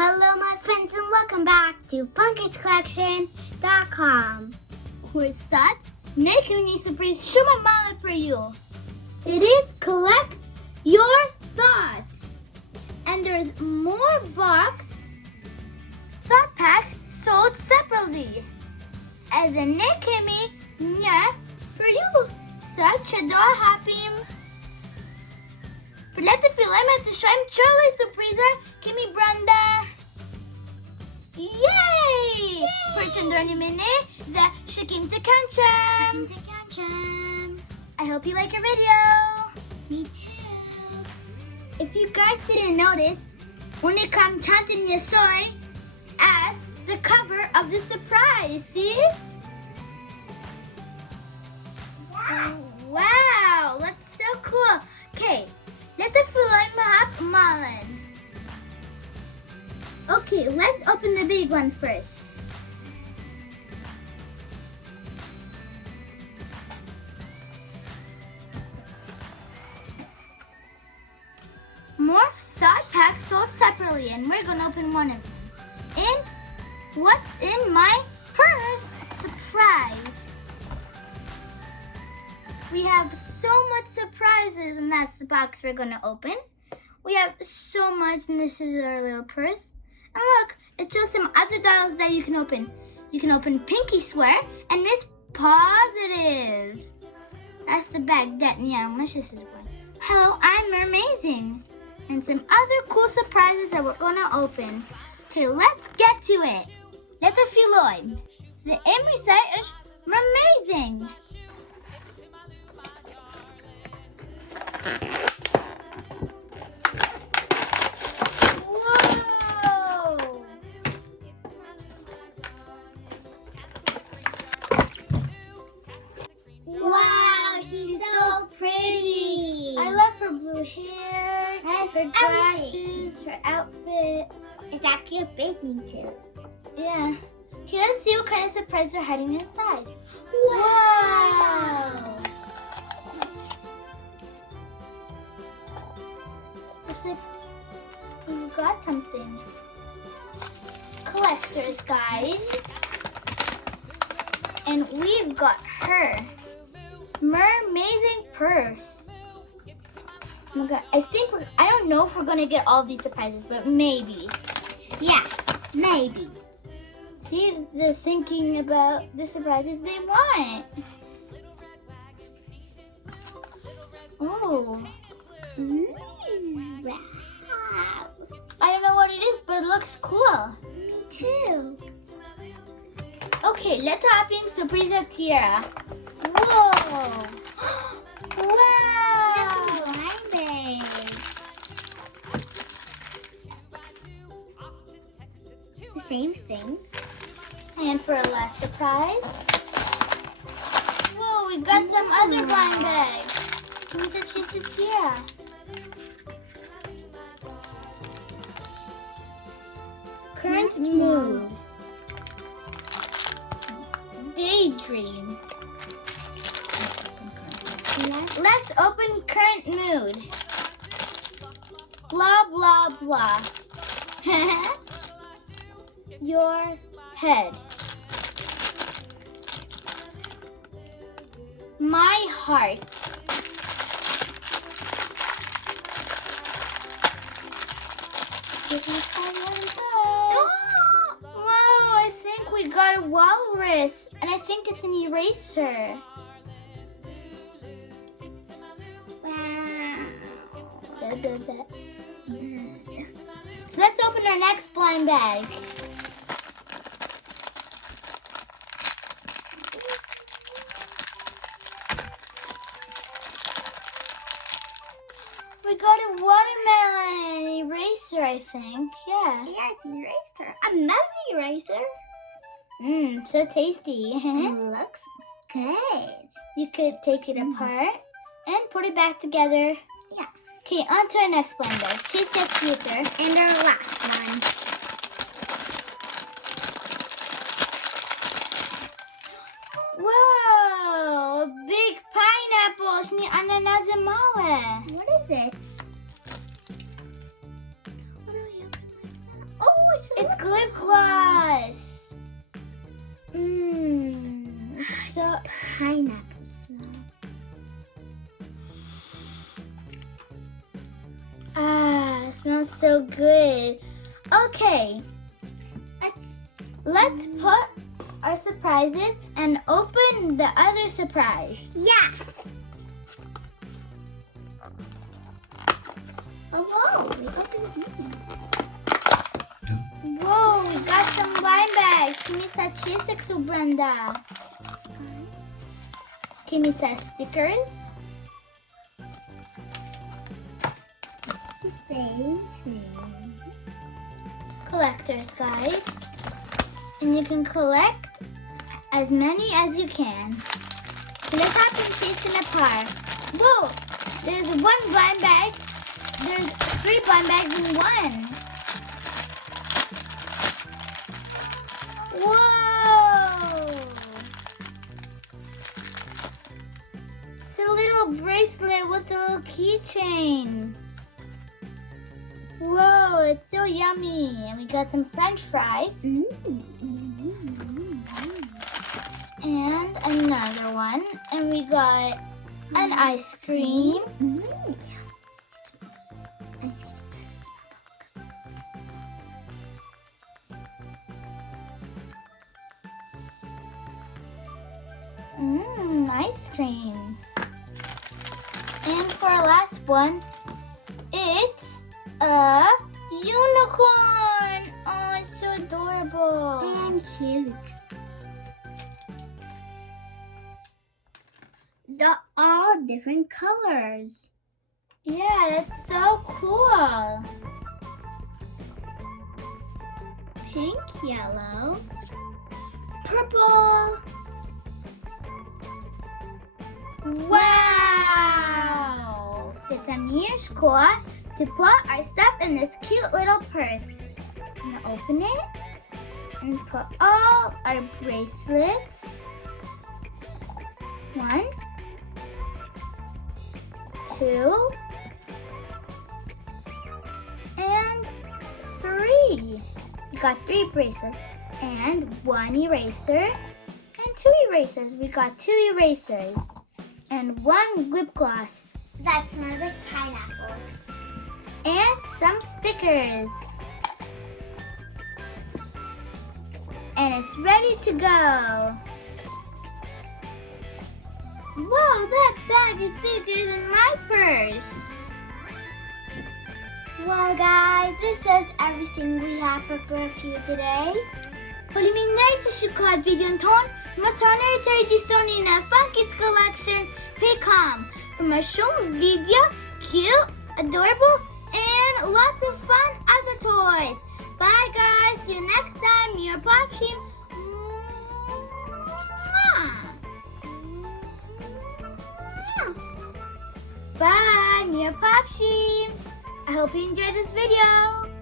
Hello my friends and welcome back to punkitscollection.com. Kukullat LOL Surprize shume for you. It is collect your thoughts. And there's more box thought packs sold separately. And the ndjekim for you. Such a hapim. Förlåt filmen till Charlie Surpriza, Kimi Branda. Yay! Förtjänar minne, the shqip to Cante. I hope you like our video. Me too. If you guys didn't notice, when it comes canten as the cover of the surprise, see? Wow, that's so cool. Okay. Let's malen. Okay, let's open the big one first. More thought packs sold separately, and we're gonna open one of them. And what's in my purse? Surprise! We have so much surprises, and that's the box we're going to open. We have so much, and this is our little purse. And look, it shows some other dolls that you can open. You can open Pinky Swear, and this positive. That's the bag that Delicious is one. Hello, I'm Mermazing. And some other cool surprises that we're going to open. Okay, let's get to it. Let's feel the Mermazing. Mermazing. Whoa! Wow, she's so pretty. I love her blue hair, her glasses, her outfit. It's actually a bathing suit. Yeah. Okay, let's see what kind of surprise they're hiding inside. Wow! We've got something. Collector's guide. And we've got her Mermazing purse. Oh my God. I don't know if we're gonna get all of these surprises, but maybe. Yeah, maybe. See, they're thinking about the surprises they want. Oh. Wow. I don't know what it is, but it looks cool. Me too. Okay, let's hapim Surpriza tiara. Whoa! Wow! The same thing. And for a last surprise. Whoa, we got some other blind bags. Give me the cheese tiara. Current mood. Daydream. Let's open current mood. Blah, blah, blah. Your head. My heart. Wow, I think we got a walrus, and I think it's an eraser. Wow. Let's open our next blind bag. We got a watermelon eraser, I think. Yeah. Yeah, it's an eraser. A melon eraser. So tasty. Looks good. You could take it apart and put it back together. Yeah. Okay, on to our next blind bag. Chase that future. And our last one. Whoa! A big pineapple. What is it? It's lip gloss. So pineapple smell. it smells so good. Okay, let's put our surprises and open the other surprise. Yeah. Oh, we opened these. Whoa, we got some blind bags. Kimita chisek to Brenda. Kimita stickers. The same thing. Collector's guide. And you can collect as many as you can. Let's have them taste in a par. Whoa, there's one blind bag. There's 3 blind bags in one. Whoa! It's a little bracelet with a little keychain. Whoa, it's so yummy. And we got some French fries. And another one. And we got an ice cream. Ice cream. And for our last one, it's a unicorn. Oh, it's so adorable. And cute. They're all different colors. Yeah, that's so cool. Pink, yellow, purple. Wow! It's a near score to put our stuff in this cute little purse. I'm gonna open it and put all our bracelets. 1, 2, and 3. We got 3 bracelets and 1 eraser and 2 erasers. We got 2 erasers and 1 lip gloss. That's another pineapple. And some stickers. And it's ready to go. Whoa, that bag is bigger than my purse. Well, guys, this is everything we have prepared for you today. Poliminler teşekkür videonun masonları tercihstoni na Funkits collection Picom from a shume video, cute, adorable, and lots of fun other toys. Bye, guys. See you next time. Your hapim. Bye, your hapim. I hope you enjoyed this video.